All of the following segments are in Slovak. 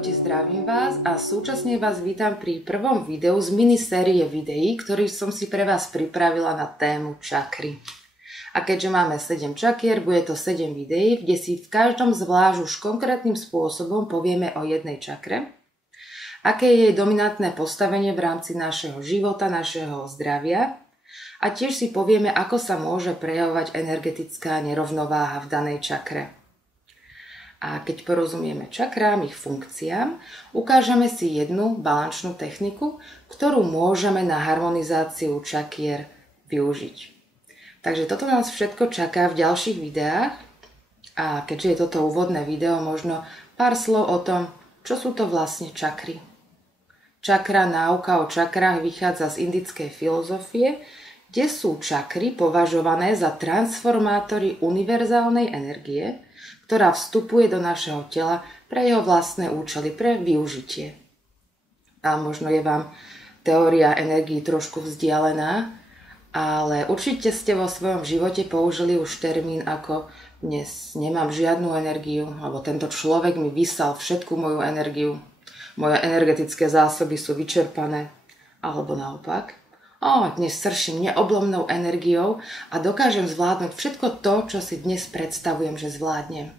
Ahojte, zdravím vás a súčasne vás vítam pri prvom videu z minisérie videí, ktorý som si pre vás pripravila na tému čakry. A keďže máme 7 čakier, bude to 7 videí, kde si v každom zvlášť už konkrétnym spôsobom povieme o jednej čakre, aké je jej dominantné postavenie v rámci našeho života, našeho zdravia a tiež si povieme, ako sa môže prejavovať energetická nerovnováha v danej čakre. A keď porozumieme čakrám, ich funkciám, ukážeme si jednu balančnú techniku, ktorú môžeme na harmonizáciu čakier využiť. Takže toto nás všetko čaká v ďalších videách a keďže je toto úvodné video, možno pár slov o tom, čo sú to vlastne čakry. Čakra, náuka o čakrách vychádza z indickej filozofie, kde sú čakry považované za transformátory univerzálnej energie, ktorá vstupuje do našeho tela pre jeho vlastné účely, pre využitie. A možno je vám teória energií trošku vzdialená, ale určite ste vo svojom živote použili už termín ako dnes nemám žiadnu energiu, alebo tento človek mi vysal všetku moju energiu, moje energetické zásoby sú vyčerpané, alebo naopak. Dnes srším neoblomnou energiou a dokážem zvládnuť všetko to, čo si dnes predstavujem, že zvládnem.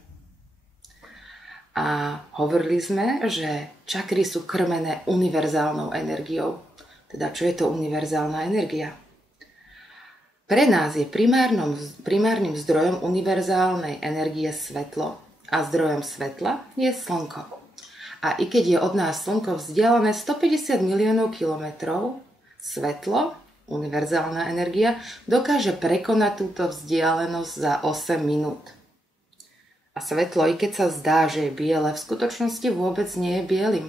A hovorili sme, že čakry sú krmené univerzálnou energiou. Teda, čo je to univerzálna energia? Pre nás je primárnym zdrojom univerzálnej energie svetlo a zdrojom svetla je slnko. A i keď je od nás slnko vzdialené 150 miliónov kilometrov, svetlo, univerzálna energia, dokáže prekonať túto vzdialenosť za 8 minút. A svetlo, i keď sa zdá, že je biele, v skutočnosti vôbec nie je bielym.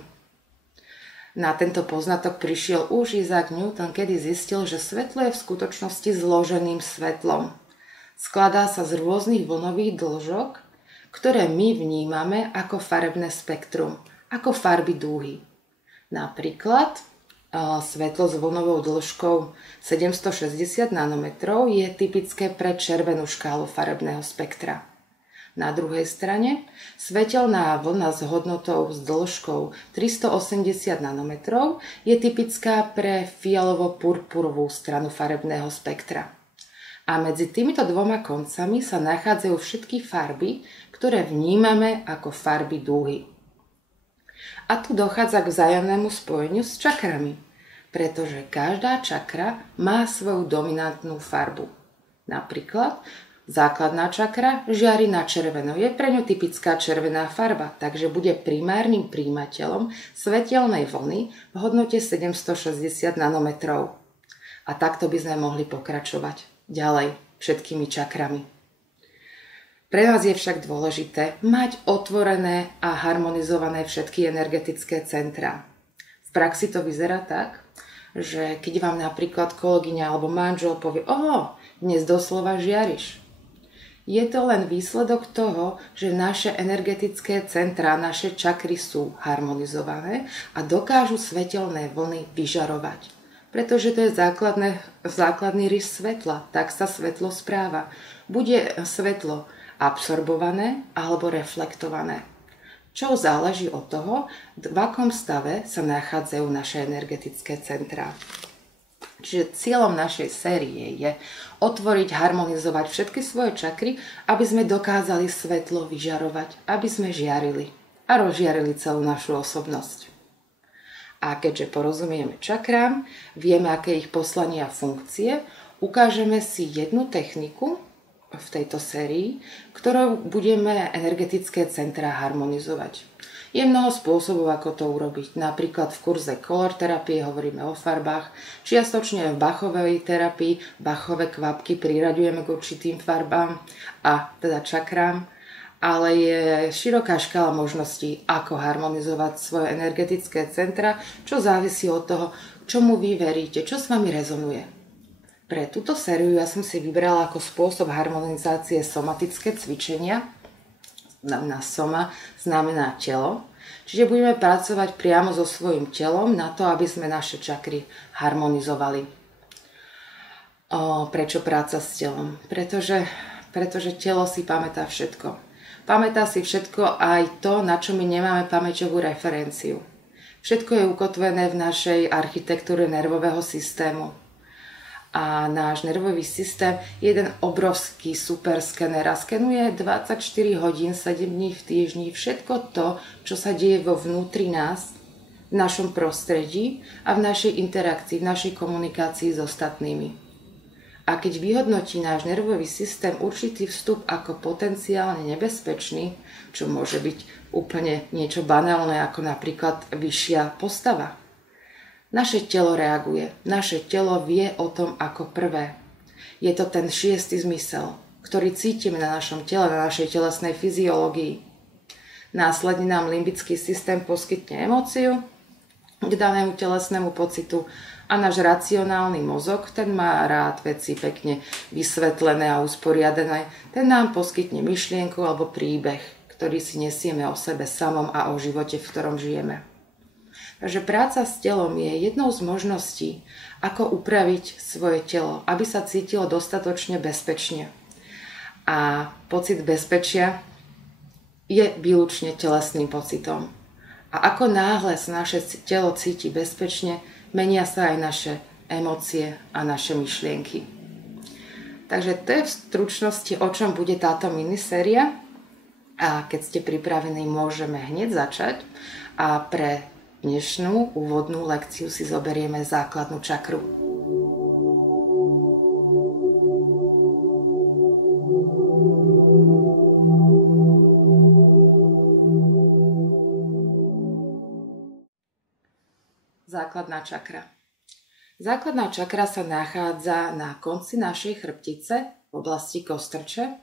Na tento poznatok prišiel už Isaac Newton, kedy zistil, že svetlo je v skutočnosti zloženým svetlom. Skladá sa z rôznych vlnových dĺžok, ktoré my vnímame ako farebné spektrum, ako farby dúhy. Napríklad svetlo s vlnovou dĺžkou 760 nanometrov je typické pre červenú škálu farebného spektra. Na druhej strane svetelná vlna s hodnotou s dĺžkou 380 nanometrov je typická pre fialovo-purpurovú stranu farebného spektra. A medzi týmito dvoma koncami sa nachádzajú všetky farby, ktoré vnímame ako farby dúhy. A tu dochádza k vzájomnému spojeniu s čakrami, pretože každá čakra má svoju dominantnú farbu. Napríklad základná čakra žiari na červeno. Je pre ňu typická červená farba, takže bude primárnym príjimateľom svetelnej vlny v hodnote 760 nanometrov. A takto by sme mohli pokračovať ďalej všetkými čakrami. Pre nás je však dôležité mať otvorené a harmonizované všetky energetické centrá. V praxi to vyzerá tak, že keď vám napríklad kolegyňa alebo manžel povie dnes doslova žiariš. Je to len výsledok toho, že naše energetické centrá, naše čakry sú harmonizované a dokážu svetelné vlny vyžarovať. Pretože to je základný rys svetla, tak sa svetlo správa. Bude svetlo absorbované alebo reflektované. Čo záleží od toho, v akom stave sa nachádzajú naše energetické centrá. Čiže cieľom našej série je otvoriť, harmonizovať všetky svoje čakry, aby sme dokázali svetlo vyžarovať, aby sme žiarili a rozžiarili celú našu osobnosť. A keďže porozumieme čakrám, vieme, aké ich poslanie a funkcie, ukážeme si jednu techniku v tejto sérii, ktorou budeme energetické centrá harmonizovať. Je mnoho spôsobov, ako to urobiť. Napríklad v kurze color terapie hovoríme o farbách, čiastočne v Bachovej terapii Bachové kvapky priraďujeme k určitým farbám a teda čakrám, ale je široká škála možností, ako harmonizovať svoje energetické centra, čo závisí od toho, čomu vy veríte, čo s vami rezonuje. Pre túto sériu ja som si vybrala ako spôsob harmonizácie somatické cvičenia. Soma znamená telo, čiže budeme pracovať priamo so svojím telom na to, aby sme naše čakry harmonizovali. Prečo práca s telom? Pretože telo si pamätá všetko. Pamätá si všetko, aj to, na čo my nemáme pamäťovú referenciu. Všetko je ukotvené v našej architektúre nervového systému. A náš nervový systém je jeden obrovský superskener a skenuje 24 hodín, 7 dní v týždni všetko to, čo sa deje vo vnútri nás, v našom prostredí a v našej interakcii, v našej komunikácii s ostatnými. A keď vyhodnotí náš nervový systém určitý vstup ako potenciálne nebezpečný, čo môže byť úplne niečo banálne, ako napríklad vyššia postava, naše telo reaguje. Naše telo vie o tom ako prvé. Je to ten šiestý zmysel, ktorý cítime na našom tele, na našej telesnej fyziológii. Následne nám limbický systém poskytne emóciu k danému telesnému pocitu a náš racionálny mozog, ten má rád veci pekne vysvetlené a usporiadané, ten nám poskytne myšlienku alebo príbeh, ktorý si nesieme o sebe samom a o živote, v ktorom žijeme. Takže práca s telom je jednou z možností, ako upraviť svoje telo, aby sa cítilo dostatočne bezpečne. A pocit bezpečia je výlučne telesným pocitom. A ako náhle sa naše telo cíti bezpečne, menia sa aj naše emócie a naše myšlienky. Takže to je v stručnosti, o čom bude táto miniséria. A keď ste pripravení, môžeme hneď začať. A pre dnešnú úvodnú lekciu si zoberieme základnú čakru. Základná čakra. Základná čakra sa nachádza na konci našej chrbtice v oblasti kostrče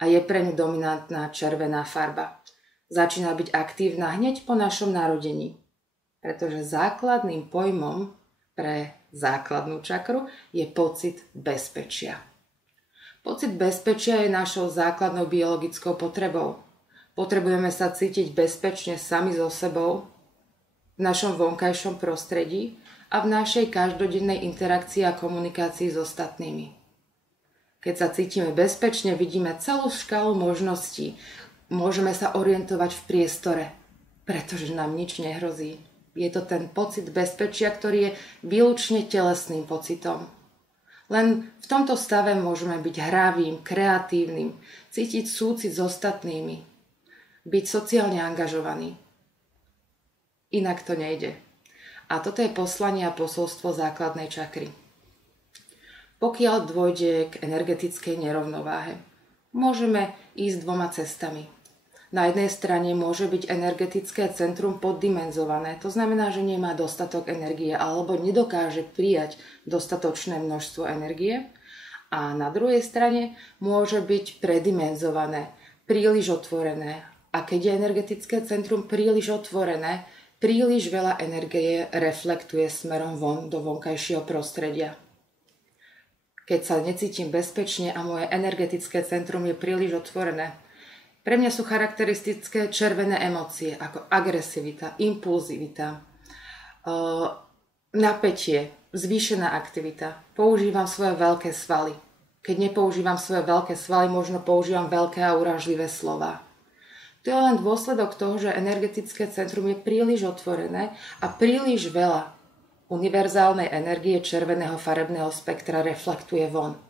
a je pre ňu dominantná červená farba. Začína byť aktívna hneď po našom narodení, pretože základným pojmom pre základnú čakru je pocit bezpečia. Pocit bezpečia je našou základnou biologickou potrebou. Potrebujeme sa cítiť bezpečne sami so sebou, v našom vonkajšom prostredí a v našej každodennej interakcii a komunikácii s ostatnými. Keď sa cítime bezpečne, vidíme celú škálu možností. Môžeme sa orientovať v priestore, pretože nám nič nehrozí. Je to ten pocit bezpečia, ktorý je výlučne telesným pocitom. Len v tomto stave môžeme byť hravým, kreatívnym, cítiť súcit s ostatnými, byť sociálne angažovaný. Inak to nejde. A toto je poslanie a posolstvo základnej čakry. Pokiaľ dôjde k energetickej nerovnováhe, môžeme ísť dvoma cestami. Na jednej strane môže byť energetické centrum poddimenzované, to znamená, že nemá dostatok energie alebo nedokáže prijať dostatočné množstvo energie. A na druhej strane môže byť predimenzované, príliš otvorené. A keď je energetické centrum príliš otvorené, príliš veľa energie reflektuje smerom von do vonkajšieho prostredia. Keď sa necítim bezpečne a moje energetické centrum je príliš otvorené, pre mňa sú charakteristické červené emócie ako agresivita, impulzivita, napätie, zvýšená aktivita. Používam svoje veľké svaly. Keď nepoužívam svoje veľké svaly, možno používam veľké a urážlivé slová. To je len dôsledok toho, že energetické centrum je príliš otvorené a príliš veľa univerzálnej energie červeného farebného spektra reflektuje von.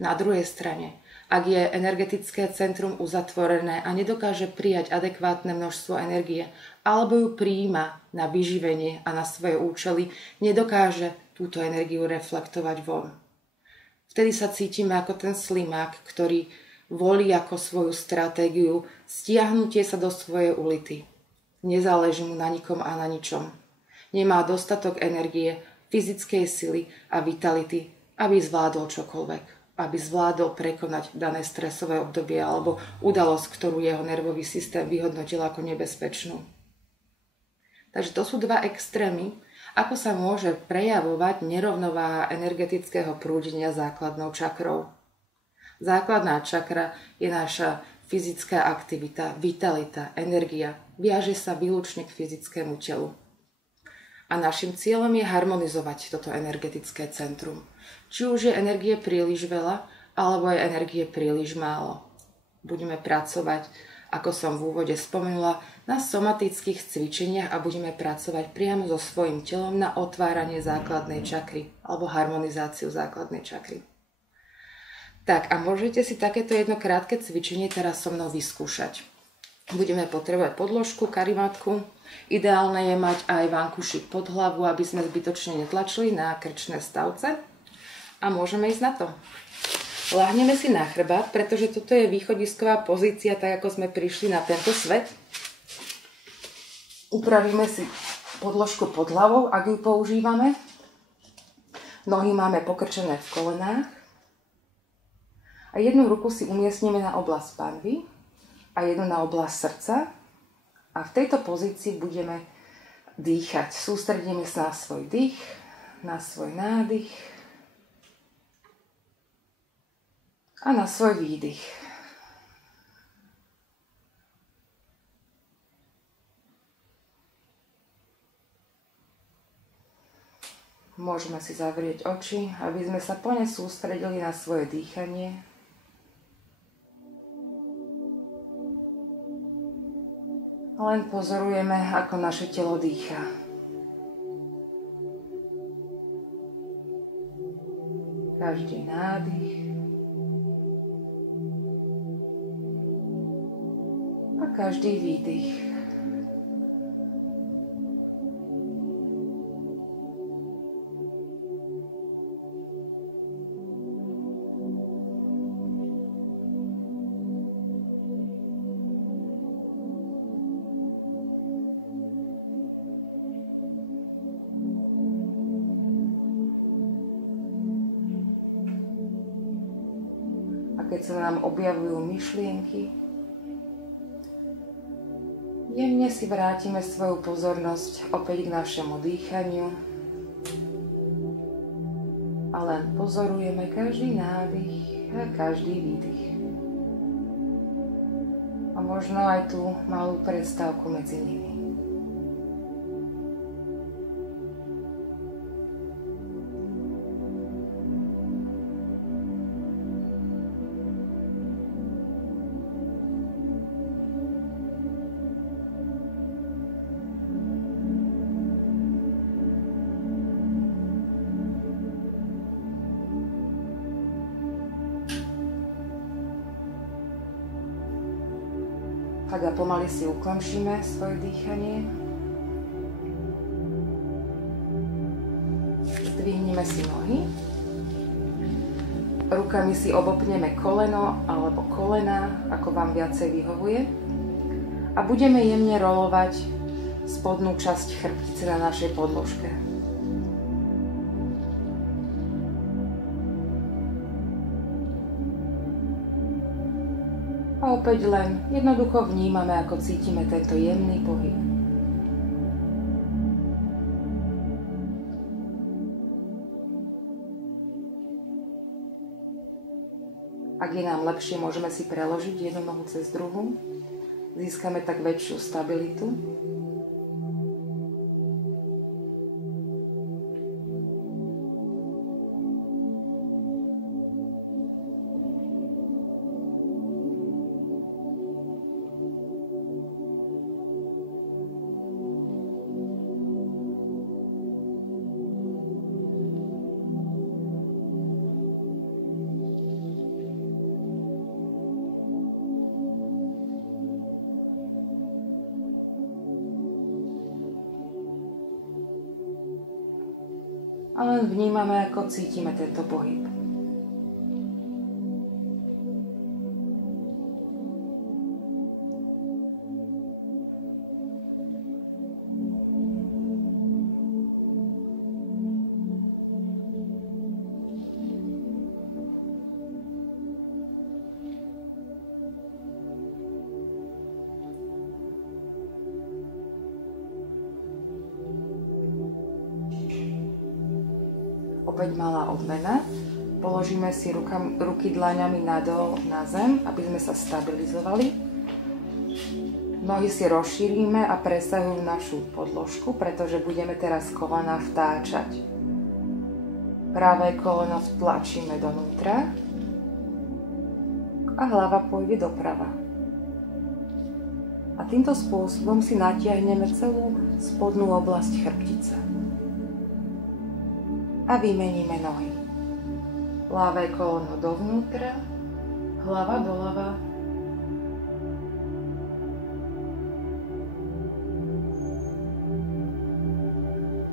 Na druhej strane, ak je energetické centrum uzatvorené a nedokáže prijať adekvátne množstvo energie alebo ju prijíma na vyživenie a na svoje účely, nedokáže túto energiu reflektovať von. Vtedy sa cítime ako ten slimák, ktorý volí ako svoju stratégiu stiahnutie sa do svojej ulity. Nezáleží mu na nikom a na ničom. Nemá dostatok energie, fyzickej sily a vitality, aby zvládol čokoľvek. Aby zvládol prekonať dané stresové obdobie alebo udalosť, ktorú jeho nervový systém vyhodnotil ako nebezpečnú. Takže to sú dva extrémy, ako sa môže prejavovať nerovnováha energetického prúdenia základnou čakrou. Základná čakra je naša fyzická aktivita, vitalita, energia. Viaže sa výlučne k fyzickému telu. A našim cieľom je harmonizovať toto energetické centrum. Či už je energie príliš veľa, alebo je energie príliš málo. budeme pracovať, ako som v úvode spomenula, na somatických cvičeniach a budeme pracovať priamo so svojím telom na otváranie základnej čakry alebo harmonizáciu základnej čakry. Tak a môžete si takéto jedno krátke cvičenie teraz so mnou vyskúšať. Budeme potrebovať podložku, karimatku. Ideálne je mať aj vankušik pod hlavu, aby sme zbytočne netlačili na krčné stavce. A môžeme ísť na to. Láhneme si na chrbát, pretože toto je východisková pozícia, tak ako sme prišli na tento svet. Upravíme si podložku pod hlavou, ak ju používame. Nohy máme pokrčené v kolenách. A jednu ruku si umiestnime na oblasť panvy a jednu na oblasť srdca. A v tejto pozícii budeme dýchať. Sústredíme sa na svoj dých, na svoj nádych a na svoj výdych. Môžeme si zavrieť oči, aby sme sa plne sústredili na svoje dýchanie. Len pozorujeme, ako naše telo dýcha. Každý nádych a každý výdych. Keď sa nám objavujú myšlienky, jemne si vrátime svoju pozornosť opäť k našemu dýchaniu a len pozorujeme každý nádych a každý výdych. A možno aj tú malú prestávku medzi nimi. Tak a pomaly si ukončíme svoje dýchanie. Zdvihneme si nohy. Rukami si obopneme koleno alebo kolena, ako vám viacej vyhovuje. A budeme jemne rolovať spodnú časť chrbtice na našej podložke. A opäť len jednoducho vnímame, ako cítime tento jemný pohyb. Ak je nám lepšie, môžeme si preložiť jednu nohu cez druhú. Získame tak väčšiu stabilitu. A len vnímame, ako cítime tento pohyb. Opäť malá odmena. Položíme si ruky dlaňami nadol na zem, aby sme sa stabilizovali. Nohy si rozšírime a presahujú našu podložku, pretože budeme teraz kolena vtáčať. Pravé koleno vtlačíme donútra. a hlava pôjde doprava. A týmto spôsobom si natiahneme celú spodnú oblasť chrbtice. A vymeníme nohy. Ľavé koleno dovnútra, hlava doľava.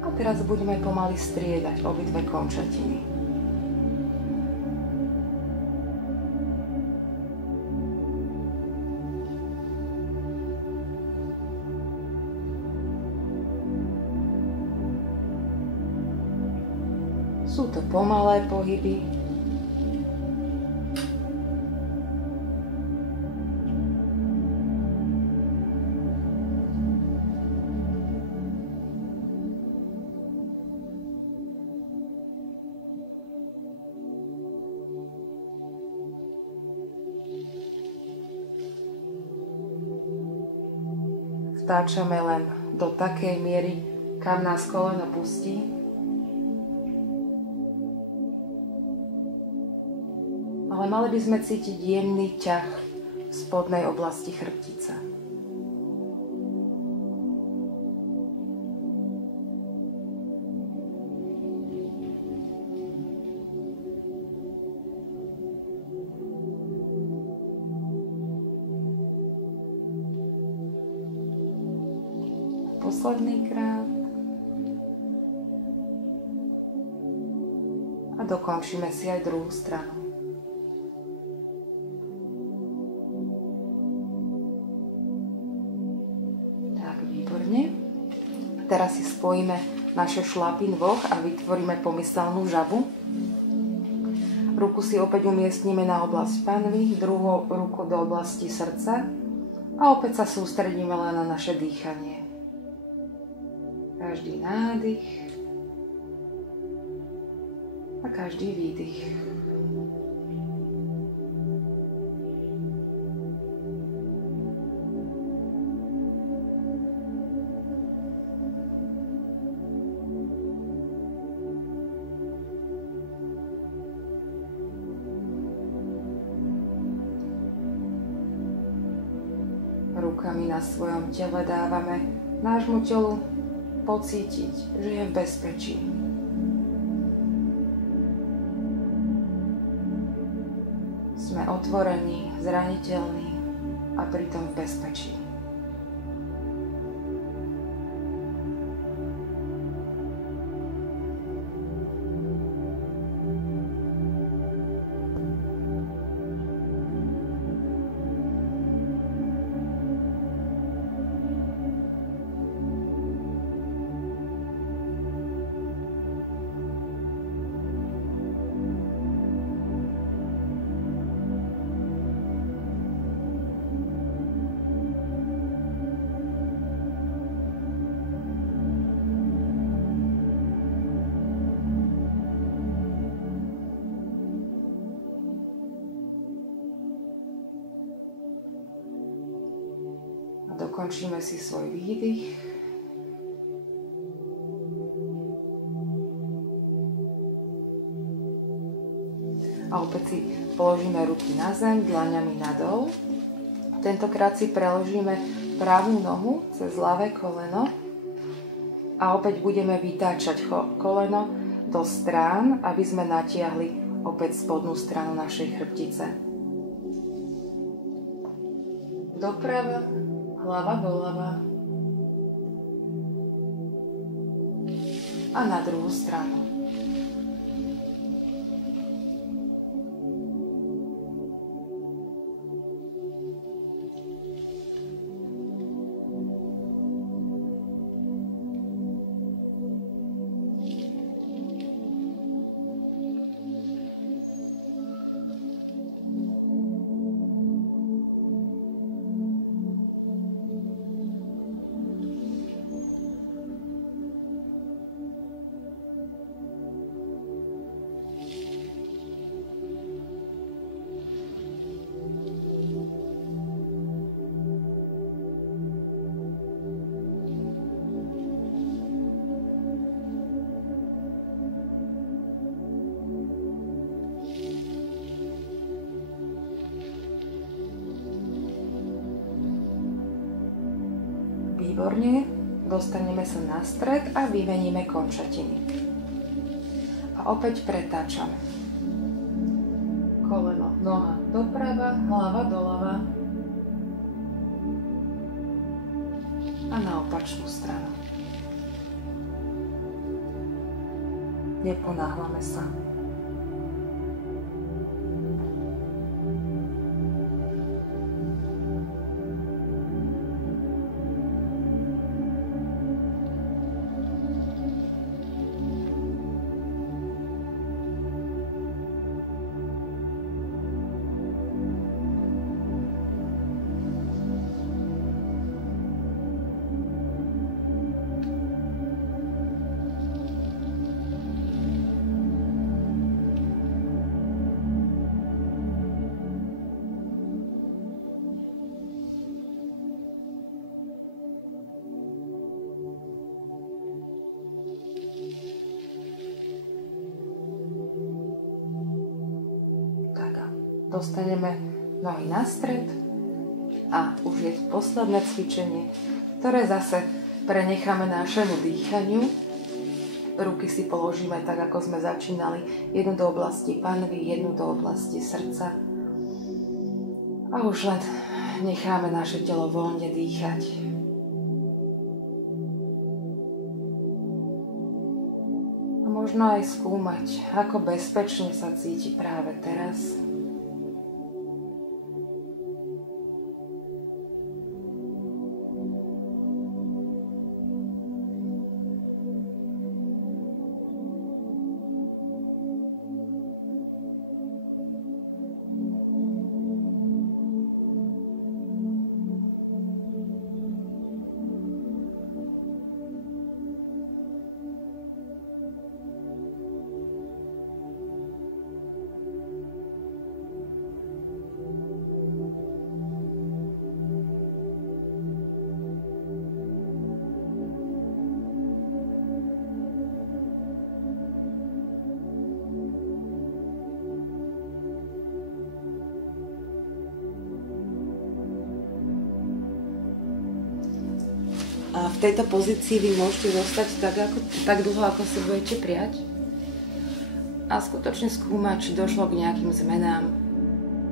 A teraz budeme pomaly striedať obidve končatiny. Sú to pomalé pohyby. Vtáčame len do takej miery, kam nás koleno pustí. Ale mali by sme cítiť jemný ťah v spodnej oblasti chrbtice. Posledný krát. A dokončíme si aj druhú stranu. Teraz si spojíme naše šlapy nôh a vytvoríme pomyselnú žabu. Ruku si opäť umiestnime na oblasť panvy, druhou ruku do oblasti srdca a opäť sa sústredíme len na naše dýchanie. Každý nádych a každý výdych. Rukami na svojom tele dávame nášmu telu pocítiť, že je v bezpečí. Sme otvorení, zraniteľní a pritom v bezpečí. Dokončíme si svoj výdych. A opäť si položíme ruky na zem, dlaňami nadol. Tentokrát si preložíme pravú nohu cez ľavé koleno a opäť budeme vytáčať koleno do strán, aby sme natiahli opäť spodnú stranu našej chrbtice. Doprava, hlava doľava a na druhú stranu. Výborne. Dostaneme sa na stred a vymeníme končatiny. A opäť pretáčame. Koleno, noha doprava, hlava doľava. A na opačnú stranu. Neponáhľame sa. Dostaneme nohy na stred a už je posledné cvičenie, ktoré zase prenecháme našemu dýchaniu. Ruky si položíme tak, ako sme začínali. Jednu do oblasti panvy, jednu do oblasti srdca. A už len necháme naše telo voľne dýchať. A možno aj skúmať, ako bezpečne sa cíti práve teraz. A v tejto pozícii vy môžete zostať tak dlho, ako si budete prijať. A skutočne skúmať, či došlo k nejakým zmenám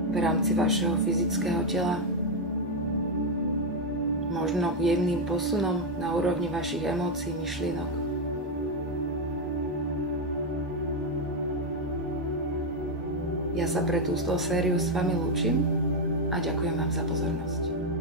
v rámci vašeho fyzického tela. Možno k jemným posunom na úrovni vašich emócií, myšlienok. Ja sa pre túto sériu s vami lúčim a ďakujem vám za pozornosť.